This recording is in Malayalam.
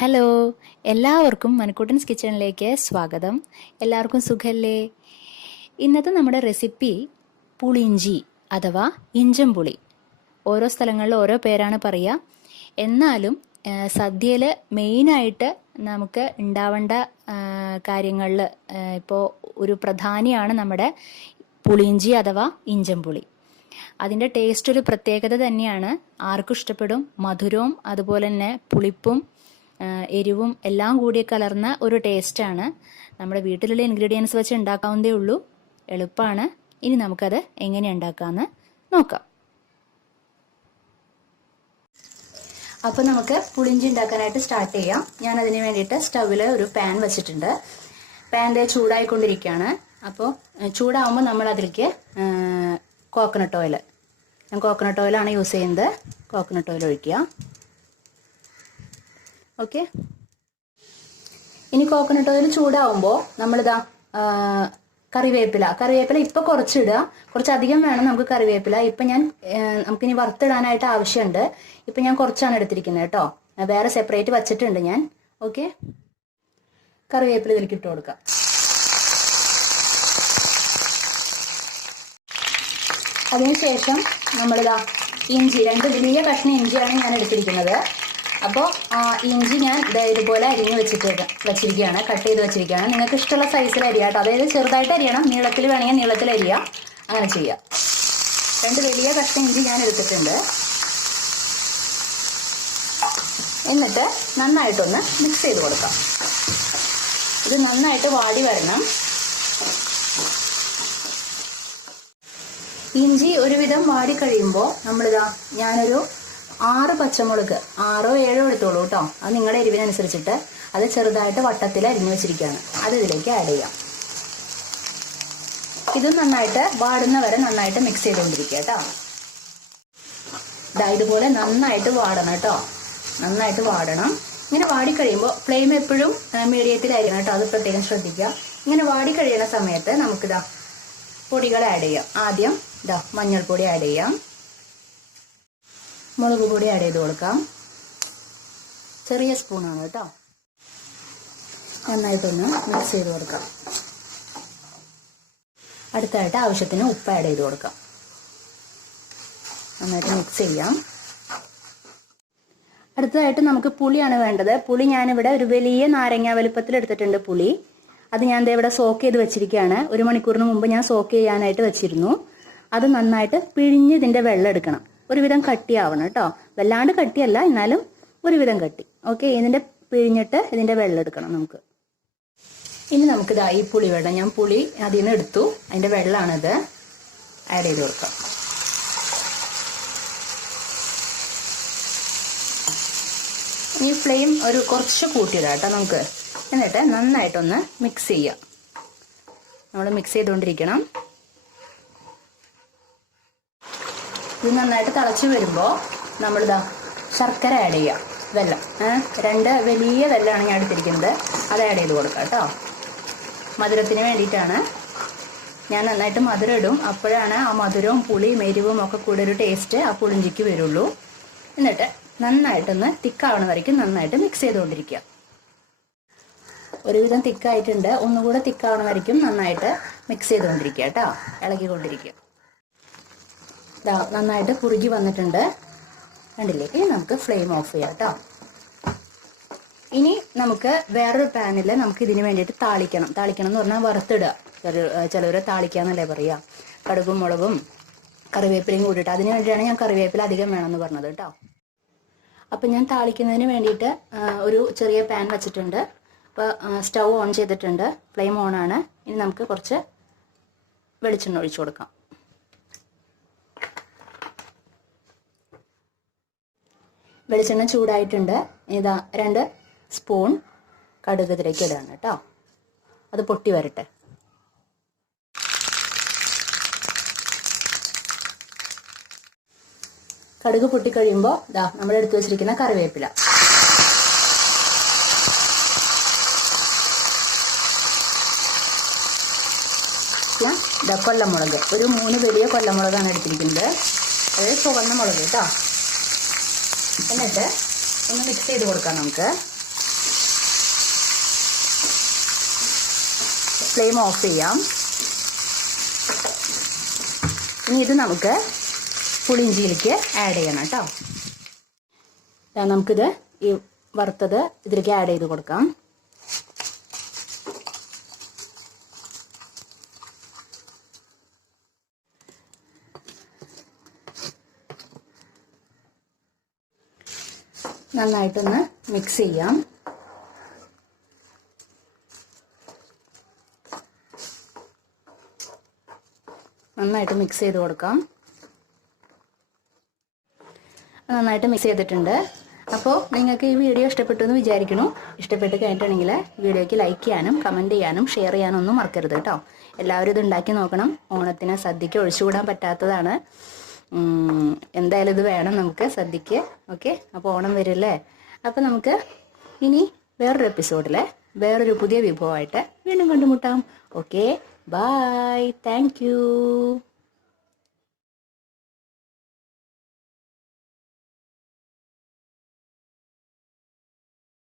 ഹലോ, എല്ലാവർക്കും മനക്കൂട്ടൻസ് കിച്ചണിലേക്ക് സ്വാഗതം. എല്ലാവർക്കും സുഖല്ലേ? ഇന്നത്തെ നമ്മുടെ റെസിപ്പി പുളിയിഞ്ചി അഥവാ ഇഞ്ചം പുളി. ഓരോ സ്ഥലങ്ങളിൽ ഓരോ പേരാണ് പറയുക. എന്നാലും സദ്യയിൽ മെയിനായിട്ട് നമുക്ക് ഉണ്ടാവേണ്ട കാര്യങ്ങളിൽ ഇപ്പോൾ ഒരു പ്രധാനിയാണ് നമ്മുടെ പുളിയിഞ്ചി അഥവാ ഇഞ്ചം പുളി. അതിൻ്റെ ടേസ്റ്റ് ഒരു പ്രത്യേകത തന്നെയാണ്. ആർക്കും ഇഷ്ടപ്പെടും. മധുരവും അതുപോലെ തന്നെ പുളിപ്പും എരിവും എല്ലാം കൂടി കലർന്ന ഒരു ടേസ്റ്റാണ്. നമ്മുടെ വീട്ടിലുള്ള ഇൻഗ്രീഡിയൻസ് വെച്ച് ഉണ്ടാക്കാവുന്നതേ ഉള്ളൂ. എളുപ്പമാണ്. ഇനി നമുക്കത് എങ്ങനെ ഉണ്ടാക്കാമെന്ന് നോക്കാം. അപ്പോൾ നമുക്ക് പുളിയിഞ്ചി ഉണ്ടാക്കാനായിട്ട് സ്റ്റാർട്ട് ചെയ്യാം. ഞാൻ അതിന് വേണ്ടിയിട്ട് സ്റ്റൗവിൽ ഒരു പാൻ വെച്ചിട്ടുണ്ട്. പാൻ്റെ ചൂടായിക്കൊണ്ടിരിക്കുകയാണ്. അപ്പോൾ ചൂടാകുമ്പോൾ നമ്മൾ അതിലേക്ക് കോക്കനട്ട് ഓയിൽ, ഞാൻ കോക്കനട്ട് ഓയിലാണ് യൂസ് ചെയ്യുന്നത്. കോക്കനട്ട് ഓയിൽ ഒഴിക്കുക. ഓക്കെ, ഇനി കോക്കനട്ട് ഓയിൽ ചൂടാവുമ്പോൾ നമ്മളിതാ കറിവേപ്പില ഇപ്പം കുറച്ചിടുക. കുറച്ചധികം വേണം നമുക്ക് കറിവേപ്പില. ഇപ്പം ഞാൻ നമുക്കിനി വറുത്തിടാനായിട്ട് ആവശ്യമുണ്ട്. ഇപ്പം ഞാൻ കുറച്ചാണ് എടുത്തിരിക്കുന്നത് കേട്ടോ. വേറെ സെപ്പറേറ്റ് വച്ചിട്ടുണ്ട് ഞാൻ. ഓക്കെ, കറിവേപ്പില ഇതിലേക്ക് ഇട്ട് കൊടുക്കാം. അതിനുശേഷം നമ്മളിതാ ഇഞ്ചി, 2 വലിയ കഷ്ണം ഇഞ്ചിയാണ് ഞാൻ എടുത്തിരിക്കുന്നത്. അപ്പോൾ ഇഞ്ചി ഞാൻ ഇതുപോലെ അരിഞ്ഞ് വെച്ചിരിക്കുകയാണ്, കട്ട് ചെയ്ത് വെച്ചിരിക്കുകയാണ്. നിങ്ങൾക്ക് ഇഷ്ടമുള്ള സൈസിൽ അരിയാം കേട്ടോ. അതായത് ചെറുതായിട്ട് അരിയണം, നീളത്തിൽ വേണമെങ്കിൽ നീളത്തിൽ അരിയാം. അങ്ങനെ ചെയ്യാം. 2 വലിയ കഷ്ണം ഇഞ്ചി ഞാൻ എടുത്തിട്ടുണ്ട്. എന്നിട്ട് നന്നായിട്ടൊന്ന് മിക്സ് ചെയ്ത് കൊടുക്കാം. ഇത് നന്നായിട്ട് വാടി വരണം. ഇഞ്ചി ഒരുവിധം വാടി കഴിയുമ്പോൾ നമ്മളിതാ ഞാനൊരു 6 പച്ചമുളക്, 6ഓ 7ഓ എടുത്തോളൂ കേട്ടോ. അത് നിങ്ങളുടെ എരിവിനനുസരിച്ചിട്ട്. അത് ചെറുതായിട്ട് വട്ടത്തിൽ അരിഞ്ഞു വെച്ചിരിക്കുകയാണ്. അത് ഇതിലേക്ക് ആഡ് ചെയ്യാം. ഇത് നന്നായിട്ട് വാടുന്ന വരെ നന്നായിട്ട് മിക്സ് ചെയ്തുകൊണ്ടിരിക്കുക കേട്ടോ. ഇതുപോലെ നന്നായിട്ട് വാടണം കേട്ടോ. നന്നായിട്ട് വാടണം. ഇങ്ങനെ വാടിക്കഴിയുമ്പോൾ ഫ്ലെയിം എപ്പോഴും മീഡിയത്തിലായിരിക്കണം കേട്ടോ. അത് പ്രത്യേകം ശ്രദ്ധിക്കുക. ഇങ്ങനെ വാടിക്കഴിയുന്ന സമയത്ത് നമുക്കിതാ പൊടികൾ ആഡ് ചെയ്യാം. ആദ്യം മഞ്ഞൾപ്പൊടി ആഡ് ചെയ്യാം. മുളക് പൊടി ആഡ് ചെയ്ത് കൊടുക്കാം. ചെറിയ സ്പൂണാണ് കേട്ടോ. നന്നായിട്ടൊന്ന് മിക്സ് ചെയ്ത് കൊടുക്കാം. അടുത്തായിട്ട് ആവശ്യത്തിന് ഉപ്പ് ആഡ് ചെയ്ത് കൊടുക്കാം. നന്നായിട്ട് മിക്സ് ചെയ്യാം. അടുത്തതായിട്ട് നമുക്ക് പുളിയാണ് വേണ്ടത്. പുളി ഞാനിവിടെ ഒരു വലിയ നാരങ്ങ വലുപ്പത്തിൽ എടുത്തിട്ടുണ്ട് പുളി. അത് ഞാൻ ഇവിടെ സോക്ക് ചെയ്ത് വെച്ചിരിക്കുകയാണ്. 1 മണിക്കൂറിന് മുമ്പ് ഞാൻ സോക്ക് ചെയ്യാനായിട്ട് വെച്ചിരുന്നു. അത് നന്നായിട്ട് പിഴിഞ്ഞ് ഇതിൻ്റെ വെള്ളം എടുക്കണം. ഒരുവിധം കട്ടിയാവണം കേട്ടോ. വല്ലാണ്ട് കട്ടിയല്ല, എന്നാലും ഒരുവിധം കട്ടി. ഓക്കെ, ഇതിൻ്റെ പിഴിഞ്ഞിട്ട് ഇതിൻ്റെ വെള്ളം എടുക്കണം നമുക്ക്. ഇനി നമുക്കിതാ ഈ പുളി വെള്ളം, ഞാൻ പുളി അതിൽ നിന്ന് എടുത്തു, അതിൻ്റെ വെള്ളമാണിത്. ആഡ് ചെയ്ത് കൊടുക്കാം. ഈ ഫ്ലെയിം ഒരു കുറച്ച് കൂട്ടിയിടാം കേട്ടോ നമുക്ക്. എന്നിട്ട് നന്നായിട്ടൊന്ന് മിക്സ് ചെയ്യാം. നമ്മൾ മിക്സ് ചെയ്തുകൊണ്ടിരിക്കണം. ഇത് നന്നായിട്ട് തിളച്ച് വരുമ്പോൾ നമ്മളിതാ ശർക്കര ആഡ് ചെയ്യാം. വെള്ളം 2 വലിയ വെള്ളമാണ് ഞാൻ എടുത്തിരിക്കുന്നത്. അത് ആഡ് ചെയ്ത് കൊടുക്കാം കേട്ടോ. മധുരത്തിന് വേണ്ടിയിട്ടാണ്. ഞാൻ നന്നായിട്ട് മധുരം ഇടും. അപ്പോഴാണ് ആ മധുരവും പുളിയും എരിവും ഒക്കെ കൂടെ ഒരു ടേസ്റ്റ് ആ പുളിഞ്ചിക്ക് വരുള്ളൂ. എന്നിട്ട് നന്നായിട്ടൊന്ന് തിക്കാവണ വരയ്ക്കും നന്നായിട്ട് മിക്സ് ചെയ്തുകൊണ്ടിരിക്കുക. ഒരുവിധം തിക്കായിട്ടുണ്ട്. ഒന്നുകൂടെ തിക്കാവണ വരയ്ക്കും നന്നായിട്ട് മിക്സ് ചെയ്തുകൊണ്ടിരിക്കുക കേട്ടോ. ഇളകിക്കൊണ്ടിരിക്കുക. നന്നായിട്ട് കുറുകി വന്നിട്ടുണ്ട്. കണ്ടില്ലേ? നമുക്ക് ഫ്ലെയിം ഓഫ് ചെയ്യാം കേട്ടോ. ഇനി നമുക്ക് വേറൊരു പാനിൽ നമുക്ക് ഇതിന് വേണ്ടിയിട്ട് താളിക്കണം എന്ന് പറഞ്ഞാൽ വറുത്തിടുക. ചിലവർ താളിക്കാന്നല്ലേ പറയുക. കടുകും മുളകും കറിവേപ്പിലയും കൂടിയിട്ട്. അതിന് വേണ്ടിയിട്ടാണ് ഞാൻ കറിവേപ്പില അധികം വേണമെന്ന് പറഞ്ഞത് കേട്ടോ. അപ്പം ഞാൻ താളിക്കുന്നതിന് വേണ്ടിയിട്ട് ഒരു ചെറിയ പാൻ വെച്ചിട്ടുണ്ട്. അപ്പോൾ സ്റ്റൗ ഓൺ ചെയ്തിട്ടുണ്ട്. ഫ്ലെയിം ഓണാണ്. ഇനി നമുക്ക് കുറച്ച് വെളിച്ചെണ്ണ ഒഴിച്ചു കൊടുക്കാം. വെളിച്ചെണ്ണ ചൂടായിട്ടുണ്ട്. ഇതാ 2 സ്പൂൺ കടുക് ഇതിലേക്ക് ഇടാണ് കേട്ടോ. അത് പൊട്ടി വരട്ടെ. കടുക് പൊട്ടിക്കഴിയുമ്പോൾ നമ്മൾ എടുത്തു വെച്ചിരിക്കുന്ന കറിവേപ്പില, കൊല്ലമുളക്, ഒരു 3 വലിയ കൊല്ലമുളകാണ് എടുത്തിരിക്കുന്നത്. അത് ചുവന്ന മുളക് കേട്ടോ. എന്നിട്ട് ഒന്ന് മിക്സ് ചെയ്ത് കൊടുക്കാം നമുക്ക്. ഫ്ലെയിം ഓഫ് ചെയ്യാം. ഇനി ഇത് നമുക്ക് പുളിയിഞ്ചിയിലേക്ക് ആഡ് ചെയ്യണം കേട്ടോ. നമുക്കിത് ഈ വറുത്തത് ഇതിലേക്ക് ആഡ് ചെയ്ത് കൊടുക്കാം. നന്നായിട്ടൊന്ന് മിക്സ് ചെയ്യാം. നന്നായിട്ട് മിക്സ് ചെയ്ത് കൊടുക്കാം. നന്നായിട്ട് മിക്സ് ചെയ്തിട്ടുണ്ട്. അപ്പോൾ നിങ്ങൾക്ക് ഈ വീഡിയോ ഇഷ്ടപ്പെട്ടു എന്ന് വിചാരിക്കുന്നു. ഇഷ്ടപ്പെട്ട് കഴിഞ്ഞിട്ടുണ്ടെങ്കിൽ വീഡിയോയ്ക്ക് ലൈക്ക് ചെയ്യാനും കമൻറ്റ് ചെയ്യാനും ഷെയർ ചെയ്യാനും ഒന്നും മറക്കരുത് കേട്ടോ. എല്ലാവരും ഇത് ഉണ്ടാക്കി നോക്കണം. ഓണത്തിന് സദ്യക്ക് ഒഴിച്ചുകൂടാൻ പറ്റാത്തതാണ്. എന്തായാലും ഇത് വേണം നമുക്ക് സദ്യക്ക്. ഓക്കെ, അപ്പോൾ ഓണം വരില്ലേ. അപ്പോൾ നമുക്ക് ഇനി വേറൊരു എപ്പിസോഡിൽ വേറൊരു പുതിയ വിഭവമായിട്ട് വീണ്ടും കണ്ടുമുട്ടാം. Okay, bye, thank U.